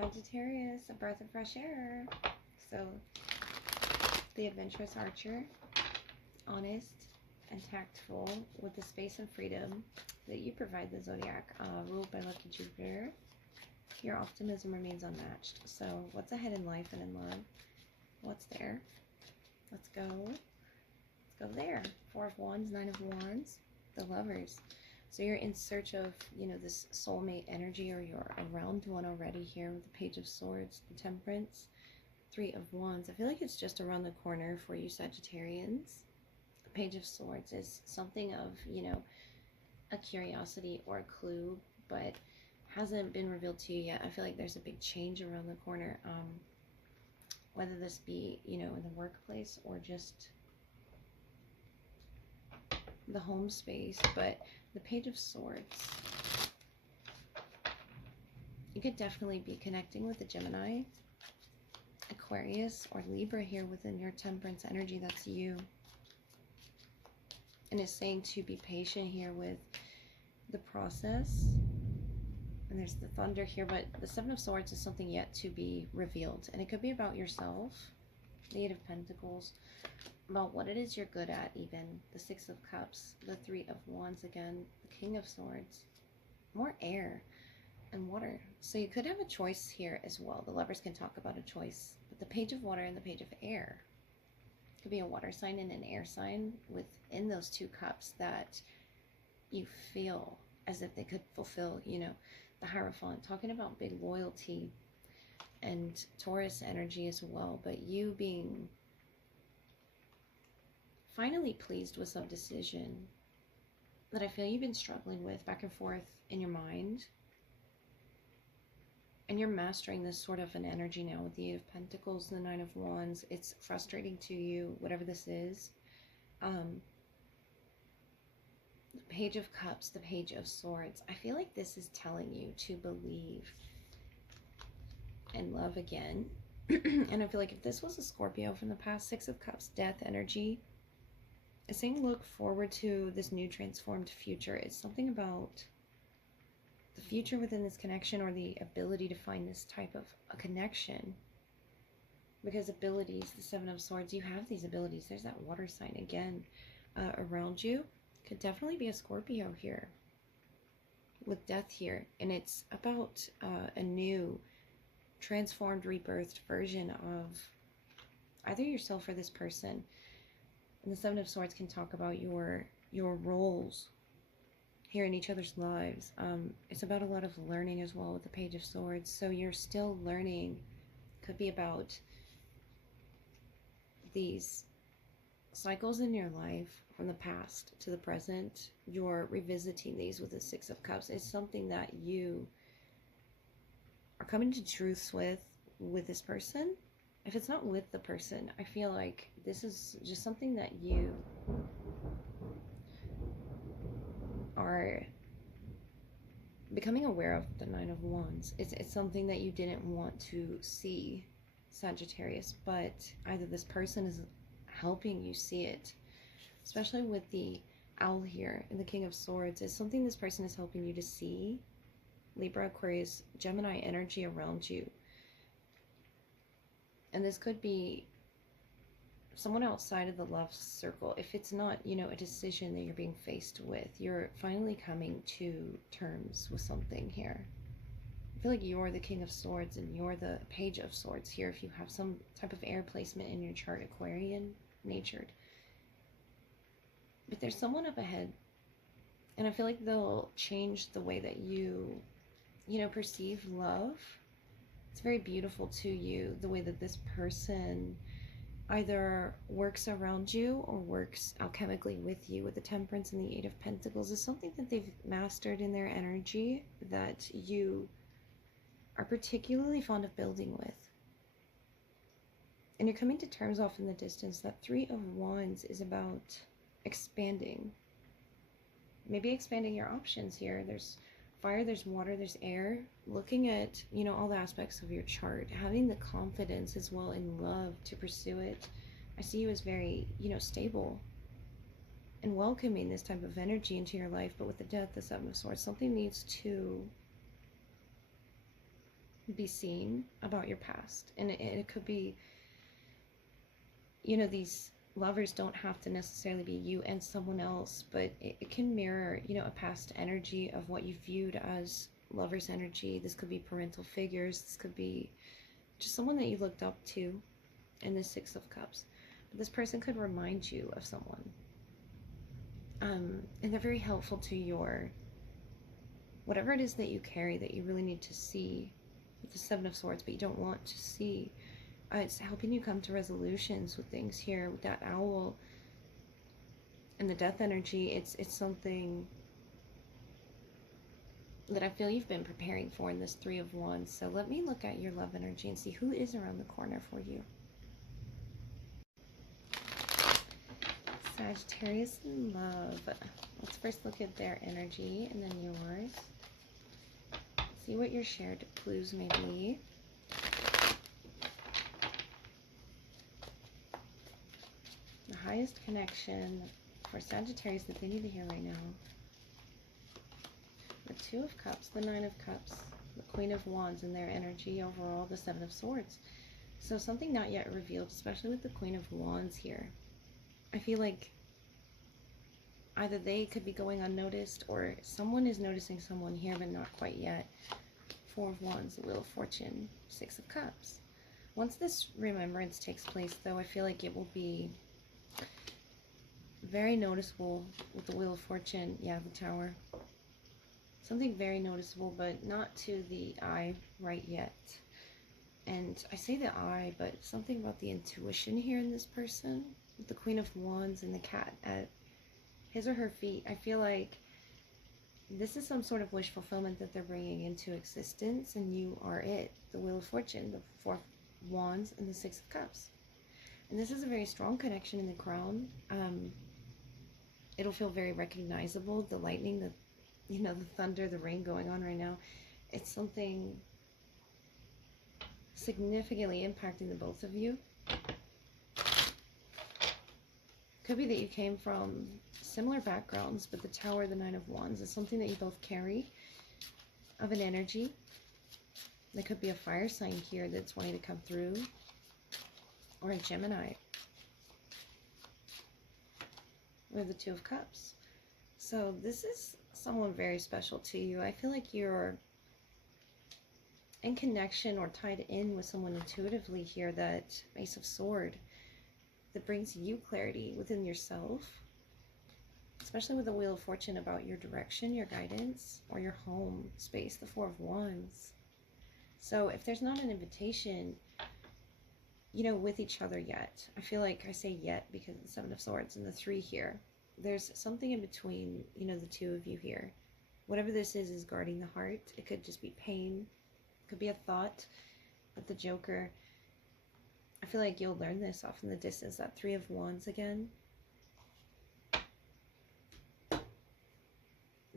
Sagittarius, a breath of fresh air. So, the adventurous archer, honest and tactful with the space and freedom that you provide the zodiac, ruled by lucky Jupiter. Your optimism remains unmatched. So, what's ahead in life and in love? What's there? Let's go. Let's go there. Four of Wands, Nine of Wands, the Lovers. So you're in search of, this soulmate energy, or you're around one already here with the Page of Swords, the Temperance, Three of Wands. I feel like it's just around the corner for you Sagittarians. The Page of Swords is something of, a curiosity or a clue, but hasn't been revealed to you yet. I feel like there's a big change around the corner, whether this be, in the workplace or just the home space. But the Page of Swords, you could definitely be connecting with a Gemini, Aquarius, or Libra here within your Temperance energy. That's you. And it's saying to be patient here with the process. And there's the Thunder here, but the Seven of Swords is something yet to be revealed. And it could be about yourself, the Eight of Pentacles, about what it is you're good at even. The Six of Cups, the Three of Wands again, the King of Swords. More air and water. So you could have a choice here as well. The Lovers can talk about a choice. But the Page of Water and the Page of Air. It could be a water sign and an air sign within those two cups that you feel as if they could fulfill, the Hierophant. Talking about big loyalty and Taurus energy as well. But you being finally pleased with some decision that I feel you've been struggling with back and forth in your mind. And you're mastering this sort of an energy now with the Eight of Pentacles and the Nine of Wands. It's frustrating to you, whatever this is. The Page of Cups, the Page of Swords. I feel like this is telling you to believe and love again. And I feel like if this was a Scorpio from the past, Six of Cups, death energy, it's saying look forward to this new transformed future. It's something about the future within this connection, or the ability to find this type of a connection. Because abilities, the Seven of Swords, you have these abilities. There's that water sign again around you. Could definitely be a Scorpio here with death here. And it's about a new transformed, rebirthed version of either yourself or this person. And the Seven of Swords can talk about your roles here in each other's lives. It's about a lot of learning as well with the Page of Swords. So you're still learning. Could be about these cycles in your life from the past to the present. You're revisiting these with the Six of Cups. It's something that you are coming to truths with this person. If it's not with the person, I feel like this is just something that you are becoming aware of. The Nine of Wands. It's something that you didn't want to see, Sagittarius, but either this person is helping you see it, especially with the Owl here and the King of Swords. It's something this person is helping you to see. Libra, Aquarius, Gemini energy around you. And this could be someone outside of the love circle. If it's not, a decision that you're being faced with, you're finally coming to terms with something here. I feel like you're the King of Swords and you're the Page of Swords here. If you have some type of air placement in your chart, Aquarian natured. But there's someone up ahead. And I feel like they'll change the way that you, perceive love. It's very beautiful to you, the way that this person either works around you or works alchemically with you. With the Temperance and the Eight of Pentacles is something that they've mastered in their energy that you are particularly fond of building with. And you're coming to terms off in the distance. That Three of Wands is about expanding. Maybe expanding your options here. There's fire, there's water, there's air. Looking at, all the aspects of your chart. Having the confidence as well in love to pursue it. I see you as very, stable. And welcoming this type of energy into your life. But with the Death, the Seven of Swords, something needs to be seen about your past. And it could be, you know, these lovers don't have to necessarily be you and someone else, but it can mirror, you know, a past energy of what you viewed as lover's energy. This could be parental figures. This could be just someone that you looked up to in the Six of Cups. But this person could remind you of someone. And they're very helpful to your, whatever it is that you carry that you really need to see with the Seven of Swords, but you don't want to see. It's helping you come to resolutions with things here with that owl and the death energy. It's something that I feel you've been preparing for in this Three of Wands. So let me look at your love energy and see who is around the corner for you. Sagittarius in love. Let's first look at their energy and then yours. See what your shared clues may be. The highest connection for Sagittarius that they need to hear right now. The Two of Cups, the Nine of Cups, the Queen of Wands and their energy overall, the Seven of Swords. So something not yet revealed, especially with the Queen of Wands here. I feel like either they could be going unnoticed or someone is noticing someone here, but not quite yet. Four of Wands, the Wheel of Fortune, Six of Cups. Once this remembrance takes place, though, I feel like it will be very noticeable with the Wheel of Fortune. Yeah, the Tower. Something very noticeable, but not to the eye right yet. And I say the eye, but something about the intuition here in this person. With the Queen of Wands and the cat at his or her feet. I feel like this is some sort of wish fulfillment that they're bringing into existence, and you are it. The Wheel of Fortune, the Four of Wands, and the Six of Cups. And this is a very strong connection in the crown. It'll feel very recognizable. The lightning, the, you know, the thunder, the rain going on right now. It's something significantly impacting the both of you. Could be that you came from similar backgrounds, but the Tower, the Nine of Wands, is something that you both carry of an energy. There could be a fire sign here that's wanting to come through, or a Gemini, or the Two of Cups. So this is someone very special to you. I feel like you're in connection or tied in with someone intuitively here, that Ace of Sword, that brings you clarity within yourself, especially with the Wheel of Fortune about your direction, your guidance, or your home space, the Four of Wands. So if there's not an invitation, you know, with each other yet, I feel like I say yet because of the Seven of Swords and the Three here, there's something in between, you know, the two of you here. Whatever this is guarding the heart. It could just be pain, it could be a thought, but the Joker, I feel like you'll learn this off in the distance, that Three of Wands again.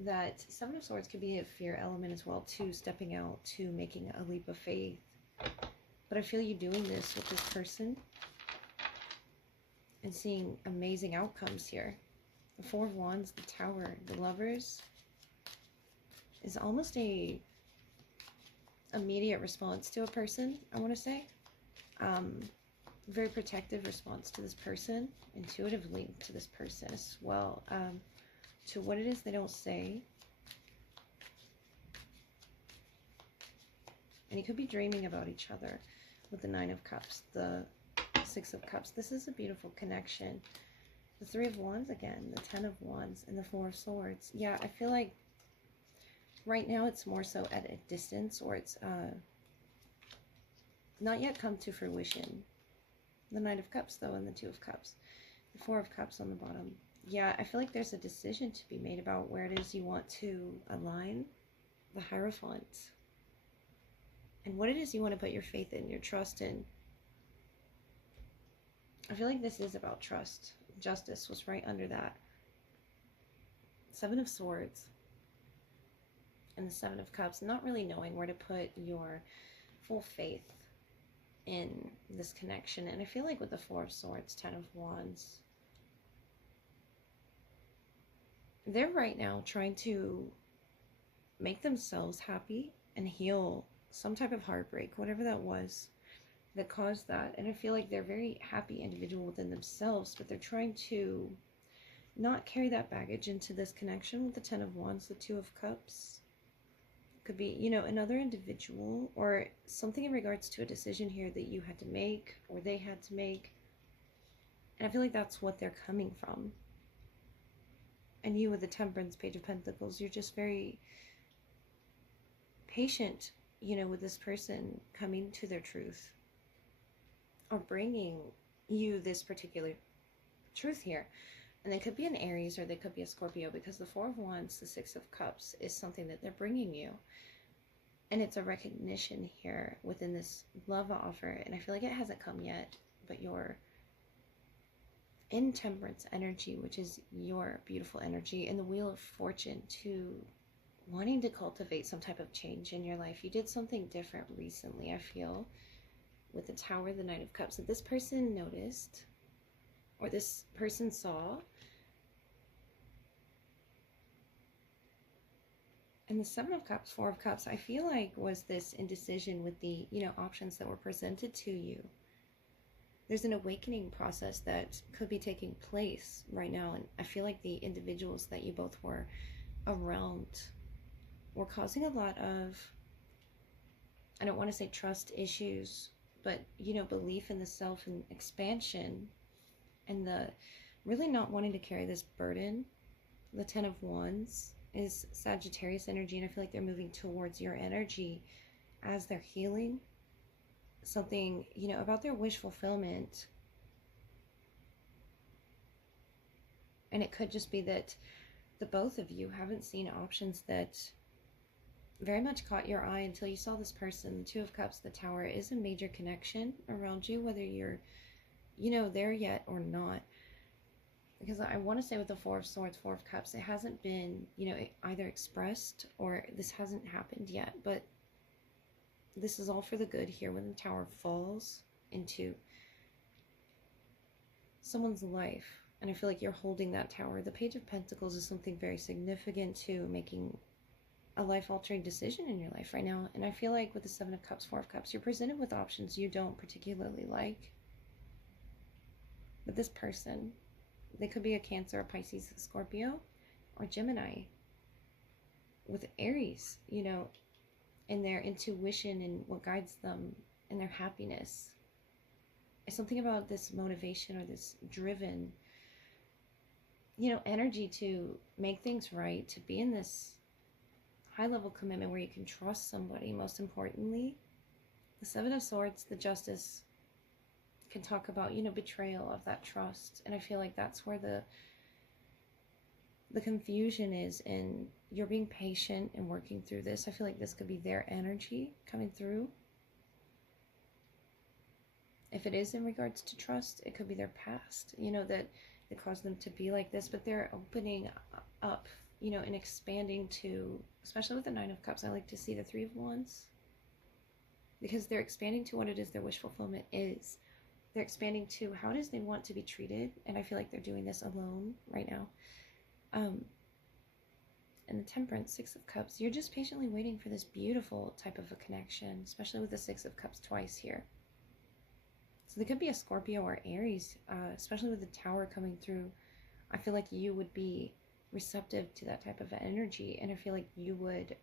That Seven of Swords could be a fear element as well too, stepping out to making a leap of faith. But I feel you doing this with this person and seeing amazing outcomes here. The Four of Wands, the Tower, the Lovers is almost a immediate response to a person, I want to say. Very protective response to this person, intuitively to this person as well, to what it is they don't say. And you could be dreaming about each other with the Nine of Cups, the Six of Cups. This is a beautiful connection. The Three of Wands again, the Ten of Wands, and the Four of Swords. Yeah, I feel like right now it's more so at a distance, or it's not yet come to fruition. The Knight of Cups, though, and the Two of Cups. The Four of Cups on the bottom. Yeah, I feel like there's a decision to be made about where it is you want to align. The Hierophant. And what it is you want to put your faith in, your trust in. I feel like this is about trust. Justice was right under that. Seven of Swords. And the Seven of Cups. Not really knowing where to put your full faith in this connection. And I feel like with the Four of Swords, Ten of Wands, they're right now trying to make themselves happy and heal some type of heartbreak, whatever that was that caused that. And I feel like they're a very happy individual within themselves, but they're trying to not carry that baggage into this connection with the Ten of Wands, the Two of Cups. Could be, you know, another individual or something in regards to a decision here that you had to make or they had to make. And I feel like that's what they're coming from. And you with the Temperance, Page of Pentacles, you're just very patient, you know, with this person coming to their truth or bringing you this particular truth here. And they could be an Aries or they could be a Scorpio, because the Four of Wands, the Six of Cups, is something that they're bringing you. And it's a recognition here within this love offer. And I feel like it hasn't come yet, but you're in Temperance energy, which is your beautiful energy, and the Wheel of Fortune, to wanting to cultivate some type of change in your life. You did something different recently, I feel, with the Tower, the Knight of Cups, that this person noticed or this person saw. And the Seven of Cups, Four of Cups, I feel like was this indecision with the, you know, options that were presented to you. There's an awakening process that could be taking place right now. And I feel like the individuals that you both were around were causing a lot of, I don't want to say trust issues, but, you know, belief in the self and expansion, and the really not wanting to carry this burden. The Ten of Wands is Sagittarius energy, and I feel like they're moving towards your energy as they're healing something, you know, about their wish fulfillment. And it could just be that the both of you haven't seen options that very much caught your eye until you saw this person. The Two of Cups, the Tower, is a major connection around you, whether you're, you know, there yet or not. Because I want to say with the Four of Swords, Four of Cups, it hasn't been, you know, either expressed or this hasn't happened yet, but this is all for the good here when the Tower falls into someone's life. And I feel like you're holding that tower. The Page of Pentacles is something very significant to making a life-altering decision in your life right now. And I feel like with the Seven of Cups, Four of Cups, you're presented with options you don't particularly like. But this person, they could be a Cancer, a Pisces, a Scorpio, or Gemini. With Aries, you know, and their intuition and what guides them and their happiness. It's something about this motivation or this driven, you know, energy to make things right, to be in this high level commitment where you can trust somebody. Most importantly, the Seven of Swords, the Justice, can talk about, you know, betrayal of that trust. And I feel like that's where the confusion is, and you're being patient and working through this. I feel like this could be their energy coming through. If it is in regards to trust, it could be their past, you know, that caused them to be like this, but they're opening up, you know, and expanding to, especially with the Nine of Cups, I like to see the Three of Wands, because they're expanding to what it is their wish fulfillment is. They're expanding to how it is they want to be treated, and I feel like they're doing this alone right now. And the Temperance, Six of Cups, you're just patiently waiting for this beautiful type of a connection, especially with the Six of Cups twice here. So there could be a Scorpio or Aries, especially with the Tower coming through. I feel like you would be receptive to that type of energy, and I feel like you would,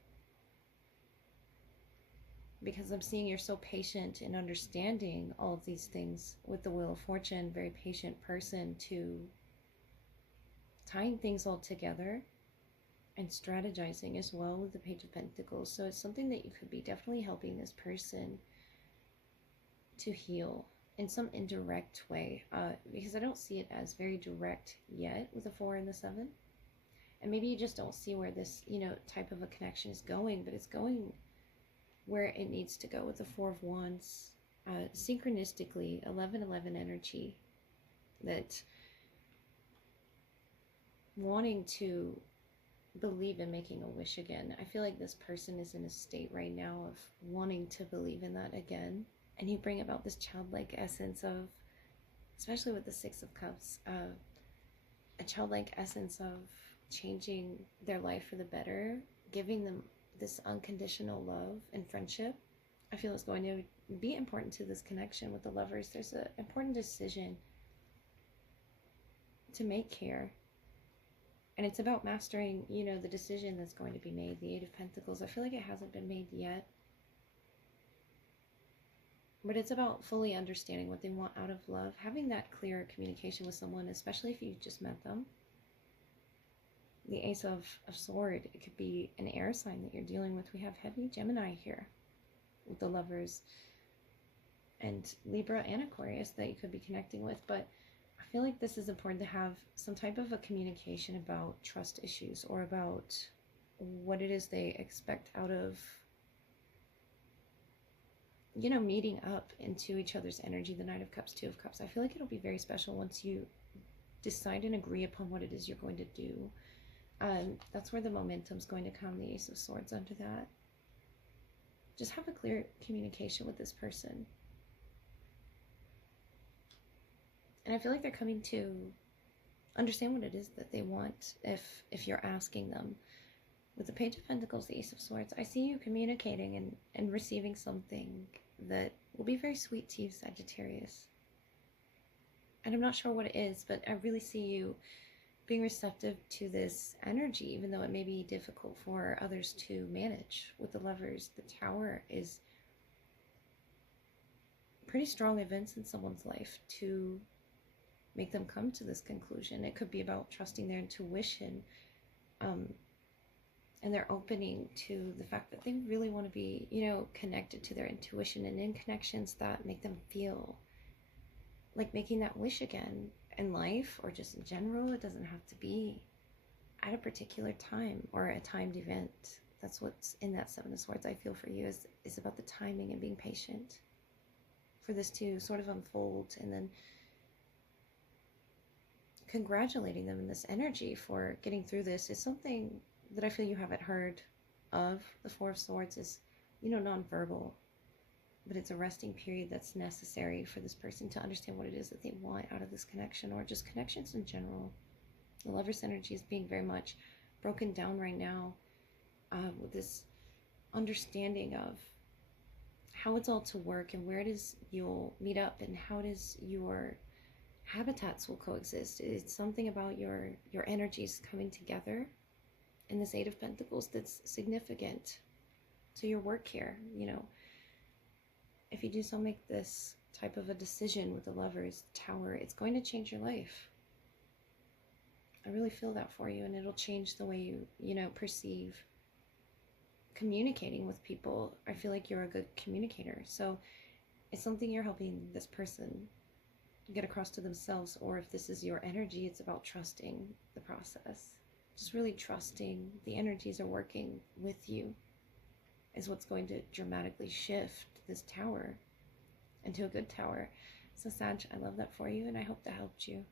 because I'm seeing you're so patient in understanding all of these things with the Wheel of Fortune, very patient person to tying things all together and strategizing as well with the Page of Pentacles. So it's something that you could be definitely helping this person to heal in some indirect way, because I don't see it as very direct yet with the Four and the Seven. And maybe you just don't see where this, you know, type of a connection is going, but it's going where it needs to go with the Four of Wands, synchronistically, 11-11 energy, that wanting to believe in making a wish again. I feel like this person is in a state right now of wanting to believe in that again. And you bring about this childlike essence of, especially with the Six of Cups, a childlike essence of changing their life for the better, giving them this unconditional love and friendship. I feel is going to be important to this connection with the Lovers. There's an important decision to make here. And it's about mastering, you know, the decision that's going to be made. The Eight of Pentacles. I feel like it hasn't been made yet. But it's about fully understanding what they want out of love. Having that clear communication with someone, especially if you just met them. The Ace of Swords. It could be an air sign that you're dealing with. We have heavy Gemini here with the Lovers. And Libra and Aquarius that you could be connecting with. But I feel like this is important to have some type of a communication about trust issues, or about what it is they expect out of, you know, meeting up into each other's energy. The Knight of Cups, Two of Cups. I feel like it'll be very special once you decide and agree upon what it is you're going to do. That's where the momentum's going to come. The Ace of Swords under that. Just have a clear communication with this person. And I feel like they're coming to understand what it is that they want if you're asking them. With the Page of Pentacles, the Ace of Swords, I see you communicating and receiving something that will be very sweet to you, Sagittarius. And I'm not sure what it is, but I really see you being receptive to this energy, even though it may be difficult for others to manage. With the Lovers, the Tower is pretty strong events in someone's life to make them come to this conclusion. It could be about trusting their intuition, and they're opening to the fact that they really want to be, you know, connected to their intuition and in connections that make them feel like making that wish again in life, or just in general. It doesn't have to be at a particular time or a timed event. That's what's in that Seven of Swords. I feel for you is about the timing and being patient for this to sort of unfold, and then congratulating them in this energy for getting through this is something that I feel you haven't heard of. The Four of Swords is, you know, nonverbal, but it's a resting period that's necessary for this person to understand what it is that they want out of this connection, or just connections in general. The Lover's energy is being very much broken down right now, with this understanding of how it's all to work, and where it is you'll meet up, and how it is your habitats will coexist. It's something about your energies coming together in this Eight of Pentacles that's significant to your work here. You know, if you do so make this type of a decision with the Lovers, Tower, it's going to change your life. I really feel that for you, and it'll change the way you know, perceive communicating with people. I feel like you're a good communicator, so it's something you're helping this person get across to themselves. Or if this is your energy, it's about trusting the process. Just really trusting the energies are working with you is what's going to dramatically shift this Tower into a good Tower. So Sag, I love that for you, and I hope that helped you.